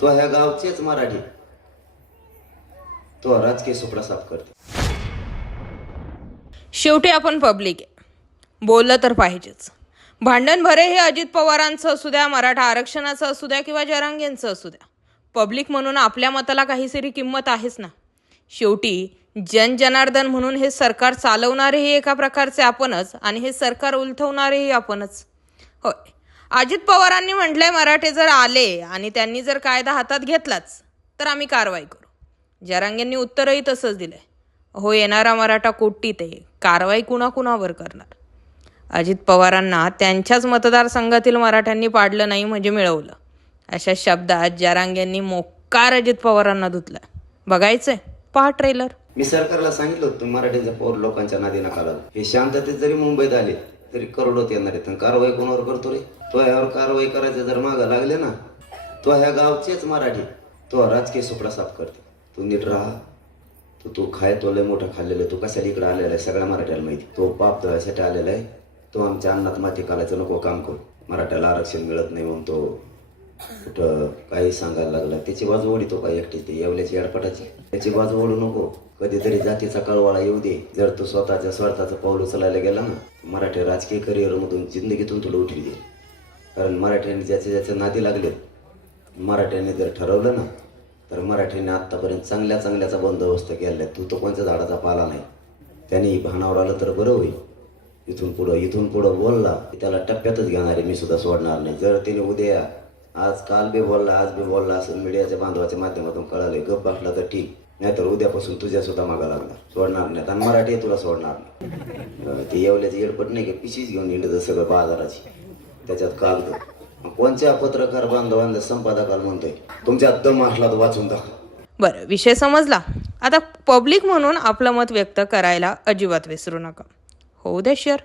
तो ह्या गावचेच मराठी. तो राजकीय सुपडा साफ करते. शेवटी आपण पब्लिक आहे. बोललं तर पाहिजेच. भांडण भरे हे अजित पवारांचं असू द्या मराठा आरक्षणाचं असू द्या किंवा जरांगेंचं असू द्या. पब्लिक म्हणून आपल्या मताला काहीतरी किंमत आहेच ना. शेवटी जनजनार्दन म्हणून हे सरकार चालवणारेही एका प्रकारचे आपणच आणि हे सरकार उलथवणारेही आपणच. होय. अजित पवारांनी म्हटलंय मराठे जर आले आणि त्यांनी जर कायदा हातात घेतलाच तर आम्ही कारवाई करू. जरांगेंनी उत्तरही तसंच दिलंय. हो येणारा मराठा कोट्टीत आहे. कारवाई कुणाकुणावर करणार? अजित पवारांना त्यांच्याच मतदारसंघातील मराठ्यांनी पाडलं नाही म्हणजे मिळवलं. अशा शब्दात जरांगेंनी मोक्कार अजित पवारांना धुतलं बघायचंय. पहा ट्रेलर मी सरकारला सांगितलं होतं मराठीचा पोर लोकांच्या नादी नका हे शांततेत जरी मुंबईत आले तरी करोडोत येणार आहेत. कारवाई कोणावर करतो रे? तो ह्यावर कारवाई करायचं जर मागं लागले ना तो ह्या गावचेच मराठी तो राजकीय सुपडा साफ करते. तू नीट राहा. तू तू खाय तो लय मोठं खाल्लेलं आहे. तू कशाला इकडे आलेला आहे? सगळ्या मराठ्याला माहिती तो पाप धुवायसाठी आलेला आहे. तो आमच्या अन्नात माती कालायचं नको काम करू. मराठ्याला आरक्षण मिळत नाही म्हणून तो कुठं काही सांगायला लागला त्याची बाजू ओढी तो काय एकटी ती येवल्याची अडपटाची त्याची बाजू ओढू नको कधीतरी जातीचा कळवाळा येऊ दे. जर तू स्वतःच्या स्वार्थाचं पाऊल उचलायला गेला ना मराठी राजकीय करिअरमधून जिंदगीतून तुला उठली दे. कारण मराठ्यांनी ज्याचे ज्याचे नादी लागलेत मराठ्यांनी जर ठरवलं ना तर मराठ्यांनी आत्तापर्यंत चांगल्या चांगल्याचा बंदोबस्त केला तू तो कोणत्या झाडाचा पाला नाही. त्यांनी भानावर आलं तर बरं होईल. इथून पुढं इथून पुढं बोलला त्याला टप्प्यातच घेणार आहे मी सुद्धा सोडणार नाही. जर त्याने उद्या आज काल बी बोलला आज बी बोलला असं मीडियाच्या बांधवाच्या माध्यमातून कळाले गप बसला तर ठीक नाहीतर उद्यापासून तुझ्या सुद्धा मागा लागणार. सोडणार नाही आणि मराठी तुला सोडणार नाही. ते येवल्याची येडपट नाही का? पिशीच घेऊन येणं सगळं बाजाराची. त्याच्यात कागद मग कोणत्या पत्रकार बांधवांना संपादकाला म्हणतोय? तुमच्या दम असला तर वाचून दाखवा. बरं विषय समजला. आता पब्लिक म्हणून आपलं मत व्यक्त करायला अजिबात विसरू नका. होऊ दे शेअर